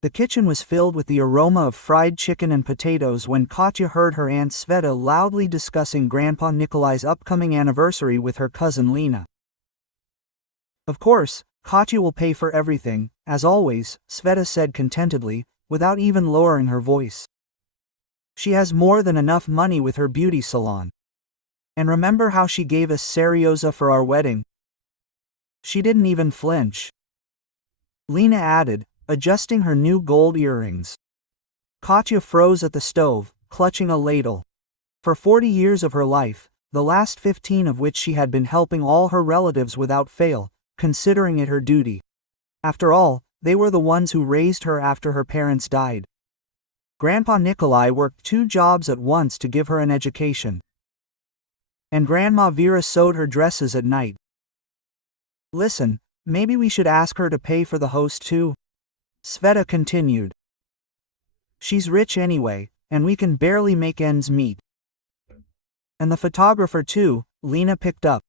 The kitchen was filled with the aroma of fried chicken and potatoes when Katya heard her Aunt Sveta loudly discussing Grandpa Nikolai's upcoming anniversary with her cousin Lena. Of course, Katya will pay for everything, as always, Sveta said contentedly, without even lowering her voice. She has more than enough money with her beauty salon. And remember how she gave us Serioza for our wedding? She didn't even flinch. Lena added, adjusting her new gold earrings. Katya froze at the stove, clutching a ladle. For 40 years of her life, the last 15 of which she had been helping all her relatives without fail, considering it her duty. After all, they were the ones who raised her after her parents died. Grandpa Nikolai worked 2 jobs at once to give her an education. And Grandma Vera sewed her dresses at night. Listen, maybe we should ask her to pay for the host too? Sveta continued. She's rich anyway, and we can barely make ends meet. And the photographer too, Lena picked up.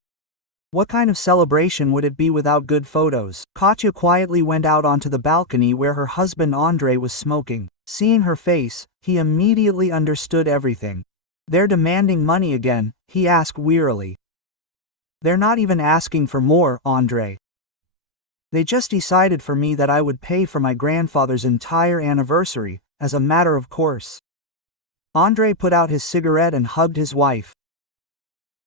What kind of celebration would it be without good photos? Katya quietly went out onto the balcony where her husband Andrei was smoking. Seeing her face, he immediately understood everything. They're demanding money again, he asked wearily. They're not even asking for more, Andrei. They just decided for me that I would pay for my grandfather's entire anniversary, as a matter of course. Andrei put out his cigarette and hugged his wife.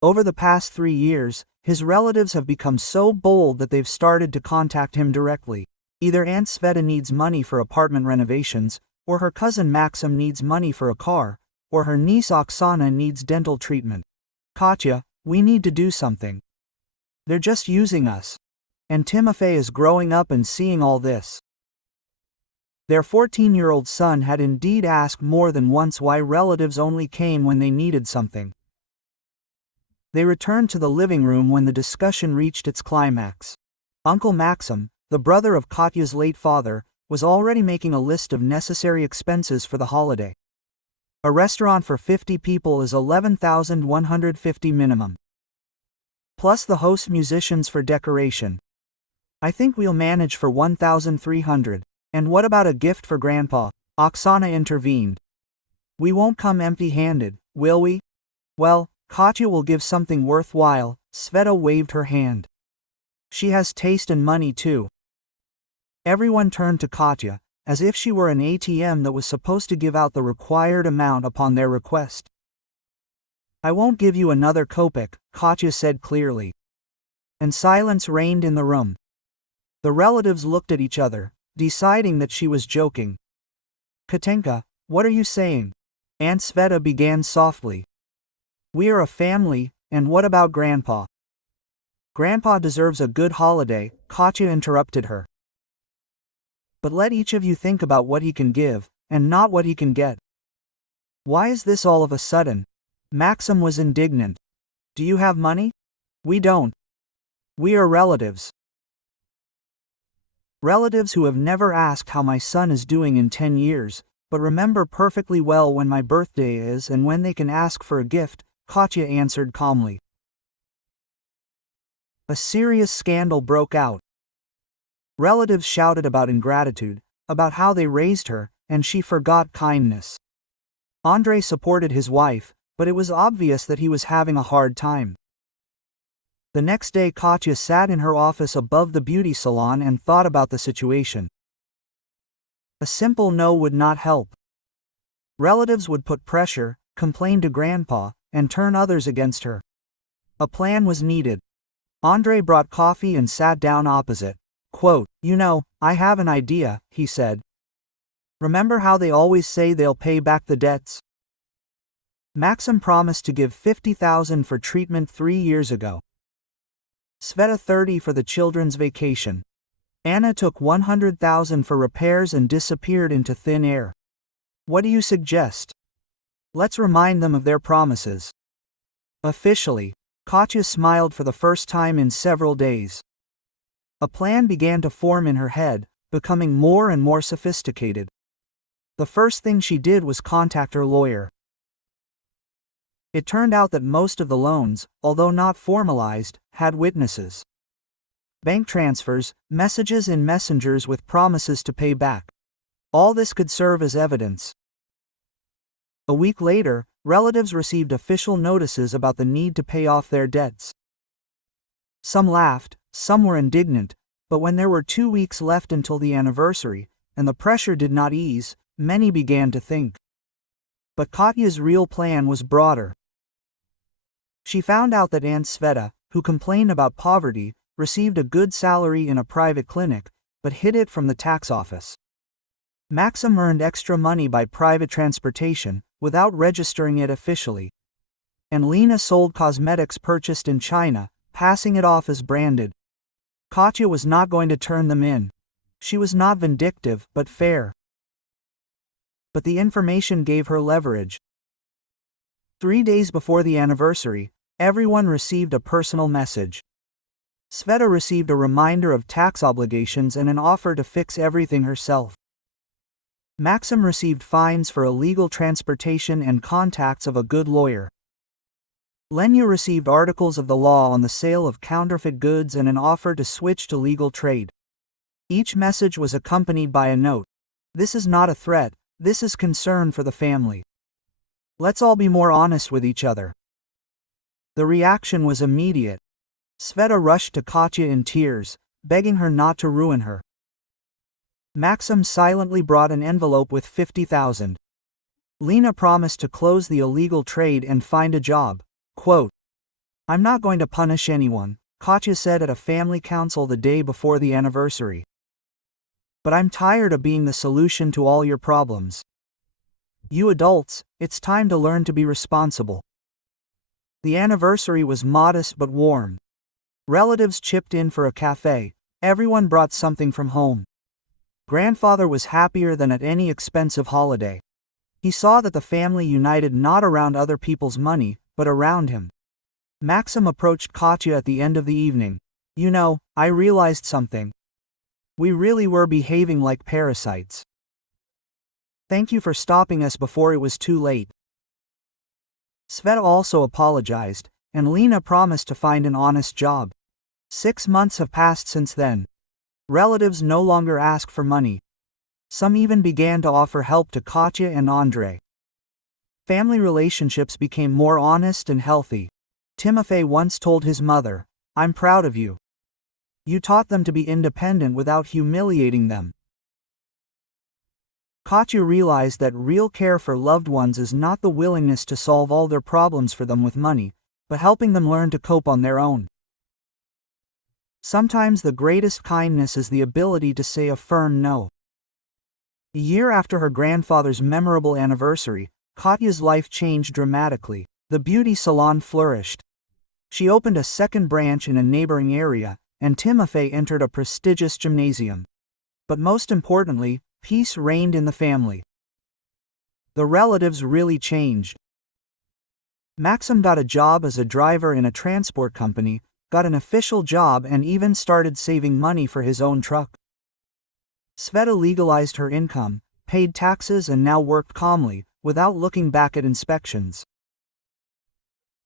Over the past 3 years, his relatives have become so bold that they've started to contact him directly. Either Aunt Sveta needs money for apartment renovations, or her cousin Maxim needs money for a car, or her niece Oksana needs dental treatment. Katya, we need to do something. They're just using us. And Timofey is growing up and seeing all this. Their 14-year-old son had indeed asked more than once why relatives only came when they needed something. They returned to the living room when the discussion reached its climax. Uncle Maxim, the brother of Katya's late father, was already making a list of necessary expenses for the holiday. A restaurant for 50 people is 11,150 minimum. Plus the host musicians for decoration. I think we'll manage for 1,300. And what about a gift for Grandpa? Oksana intervened. We won't come empty-handed, will we? Well, Katya will give something worthwhile, Sveta waved her hand. She has taste and money too. Everyone turned to Katya, as if she were an ATM that was supposed to give out the required amount upon their request. I won't give you another kopeck, Katya said clearly. And silence reigned in the room. The relatives looked at each other, deciding that she was joking. Katenka, what are you saying? Aunt Sveta began softly. We are a family, and what about Grandpa? Grandpa deserves a good holiday, Katya interrupted her. But let each of you think about what he can give, and not what he can get. Why is this all of a sudden? Maxim was indignant. Do you have money? We don't. We are relatives. Relatives who have never asked how my son is doing in 10 years, but remember perfectly well when my birthday is and when they can ask for a gift, Katya answered calmly. A serious scandal broke out. Relatives shouted about ingratitude, about how they raised her, and she forgot kindness. Andrei supported his wife, but it was obvious that he was having a hard time. The next day Katya sat in her office above the beauty salon and thought about the situation. A simple no would not help. Relatives would put pressure, complain to Grandpa, and turn others against her. A plan was needed. Andrei brought coffee and sat down opposite. Quote, I have an idea, he said. Remember how they always say they'll pay back the debts? Maxim promised to give 50,000 for treatment 3 years ago. Sveta 30 for the children's vacation. Anna took 100,000 for repairs and disappeared into thin air. What do you suggest? Let's remind them of their promises. Officially, Katya smiled for the first time in several days. A plan began to form in her head, becoming more and more sophisticated. The first thing she did was contact her lawyer. It turned out that most of the loans, although not formalized, had witnesses. Bank transfers, messages in messengers with promises to pay back. All this could serve as evidence. A week later, relatives received official notices about the need to pay off their debts. Some laughed, some were indignant, but when there were 2 weeks left until the anniversary, and the pressure did not ease, many began to think. But Katya's real plan was broader. She found out that Aunt Sveta, who complained about poverty, received a good salary in a private clinic, but hid it from the tax office. Maxim earned extra money by private transportation, without registering it officially. And Lena sold cosmetics purchased in China, passing it off as branded. Katya was not going to turn them in. She was not vindictive, but fair. But the information gave her leverage. 3 days before the anniversary, everyone received a personal message. Sveta received a reminder of tax obligations and an offer to fix everything herself. Maxim received fines for illegal transportation and contacts of a good lawyer. Lenya received articles of the law on the sale of counterfeit goods and an offer to switch to legal trade. Each message was accompanied by a note. This is not a threat, this is concern for the family. Let's all be more honest with each other. The reaction was immediate. Sveta rushed to Katya in tears, begging her not to ruin her. Maxim silently brought an envelope with 50,000. Lena promised to close the illegal trade and find a job. Quote, "I'm not going to punish anyone," Katya said at a family council the day before the anniversary. "But I'm tired of being the solution to all your problems. You adults, it's time to learn to be responsible." The anniversary was modest but warm. Relatives chipped in for a cafe, everyone brought something from home. Grandfather was happier than at any expensive holiday. He saw that the family united not around other people's money, but around him. Maxim approached Katya at the end of the evening. "You know, I realized something. We really were behaving like parasites. Thank you for stopping us before it was too late." Sveta also apologized, and Lena promised to find an honest job. 6 months have passed since then. Relatives no longer ask for money. Some even began to offer help to Katya and Andrei. Family relationships became more honest and healthy. Timofey once told his mother, "I'm proud of you. You taught them to be independent without humiliating them." Katya realized that real care for loved ones is not the willingness to solve all their problems for them with money, but helping them learn to cope on their own. Sometimes the greatest kindness is the ability to say a firm no. A year after her grandfather's memorable anniversary, Katya's life changed dramatically. The beauty salon flourished. She opened a second branch in a neighboring area, and Timofey entered a prestigious gymnasium. But most importantly, peace reigned in the family. The relatives really changed. Maxim got a job as a driver in a transport company, got an official job, and even started saving money for his own truck. Sveta legalized her income, paid taxes, and now worked calmly, without looking back at inspections.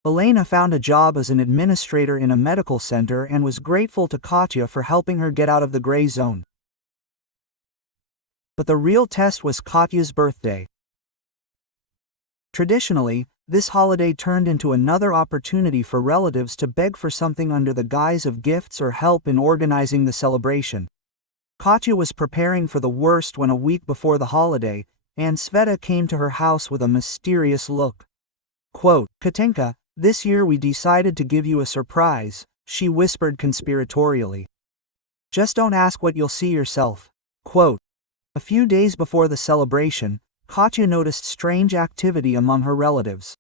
Elena found a job as an administrator in a medical center and was grateful to Katya for helping her get out of the gray zone. But the real test was Katya's birthday. Traditionally, this holiday turned into another opportunity for relatives to beg for something under the guise of gifts or help in organizing the celebration. Katya was preparing for the worst when a week before the holiday, Aunt Sveta came to her house with a mysterious look. Quote, "Katinka, this year we decided to give you a surprise," she whispered conspiratorially. "Just don't ask what you'll see yourself." Quote. A few days before the celebration, Katya noticed strange activity among her relatives.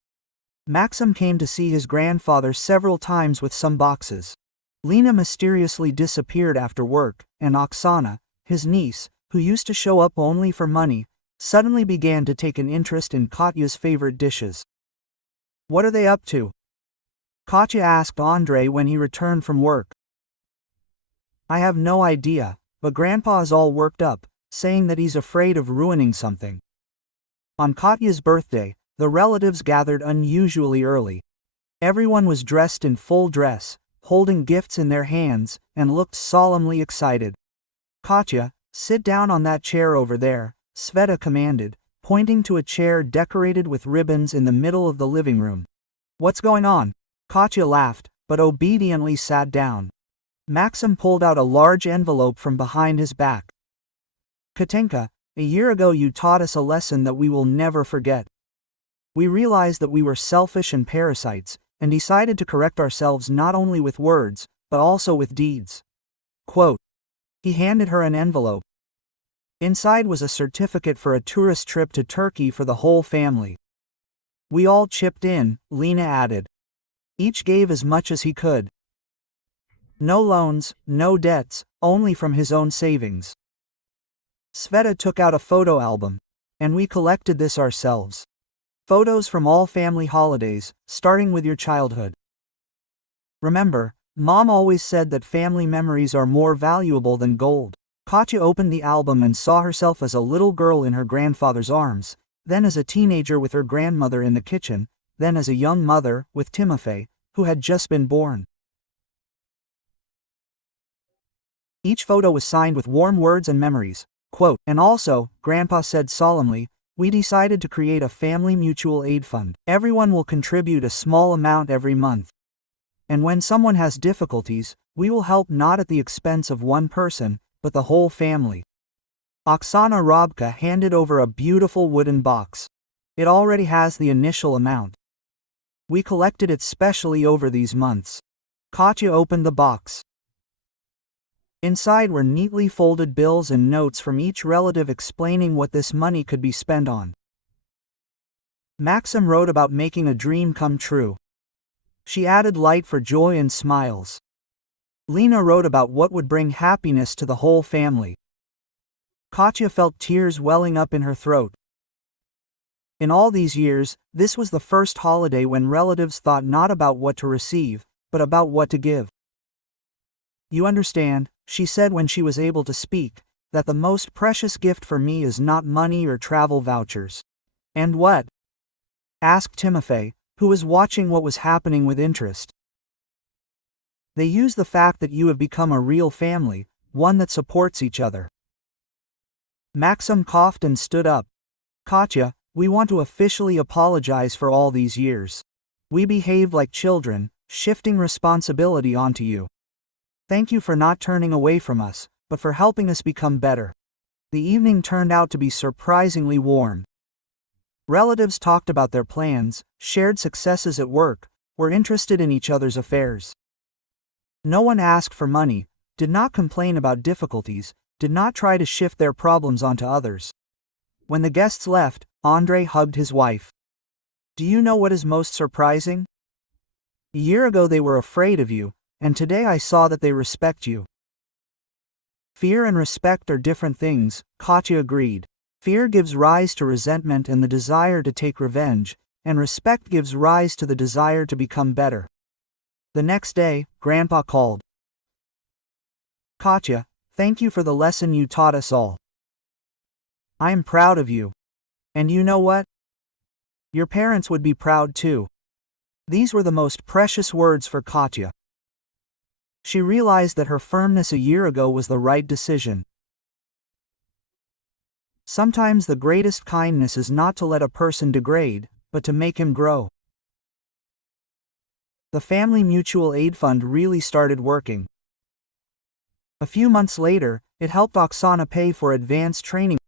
Maxim came to see his grandfather several times with some boxes. Lena mysteriously disappeared after work, and Oksana, his niece, who used to show up only for money, suddenly began to take an interest in Katya's favorite dishes. "What are they up to?" Katya asked Andrei when he returned from work. "I have no idea, but Grandpa is all worked up, saying that he's afraid of ruining something." On Katya's birthday, the relatives gathered unusually early. Everyone was dressed in full dress, holding gifts in their hands, and looked solemnly excited. "Katya, sit down on that chair over there," Sveta commanded, pointing to a chair decorated with ribbons in the middle of the living room. What's going on? Katya laughed, but obediently sat down. Maxim pulled out a large envelope from behind his back. Katenka, a year ago you taught us a lesson that we will never forget. We realized that we were selfish and parasites, and decided to correct ourselves not only with words, but also with deeds. Quote. He handed her an envelope. Inside was a certificate for a tourist trip to Turkey for the whole family. We all chipped in, Lena added. Each gave as much as he could. No loans, no debts, only from his own savings. Sveta took out a photo album. And we collected this ourselves. Photos from all family holidays, starting with your childhood. Remember, Mom always said that family memories are more valuable than gold. Katya opened the album and saw herself as a little girl in her grandfather's arms, then as a teenager with her grandmother in the kitchen, then as a young mother, with Timofey, who had just been born. Each photo was signed with warm words and memories. Quote, and also, Grandpa said solemnly, we decided to create a family mutual aid fund. Everyone will contribute a small amount every month. And when someone has difficulties, we will help not at the expense of one person, but the whole family. Oksana Robka handed over a beautiful wooden box. It already has the initial amount. We collected it specially over these months. Katya opened the box. Inside were neatly folded bills and notes from each relative explaining what this money could be spent on. Maxim wrote about making a dream come true. She added light for joy and smiles. Lena wrote about what would bring happiness to the whole family. Katya felt tears welling up in her throat. In all these years, this was the first holiday when relatives thought not about what to receive, but about what to give. You understand, she said when she was able to speak, that the most precious gift for me is not money or travel vouchers. And what? Asked Timofey, who was watching what was happening with interest. They use the fact that you have become a real family, one that supports each other. Maxim coughed and stood up. Katya, we want to officially apologize for all these years. We behaved like children, shifting responsibility onto you. Thank you for not turning away from us, but for helping us become better. The evening turned out to be surprisingly warm. Relatives talked about their plans, shared successes at work, were interested in each other's affairs. No one asked for money, did not complain about difficulties, did not try to shift their problems onto others. When the guests left, Andrei hugged his wife. Do you know what is most surprising? A year ago they were afraid of you, and today I saw that they respect you. Fear and respect are different things, Katya agreed. Fear gives rise to resentment and the desire to take revenge, and respect gives rise to the desire to become better. The next day, Grandpa called. Katya, thank you for the lesson you taught us all. I am proud of you. And you know what? Your parents would be proud too. These were the most precious words for Katya. She realized that her firmness a year ago was the right decision. Sometimes the greatest kindness is not to let a person degrade, but to make him grow. The Family Mutual Aid Fund really started working. A few months later, it helped Oksana pay for advanced training.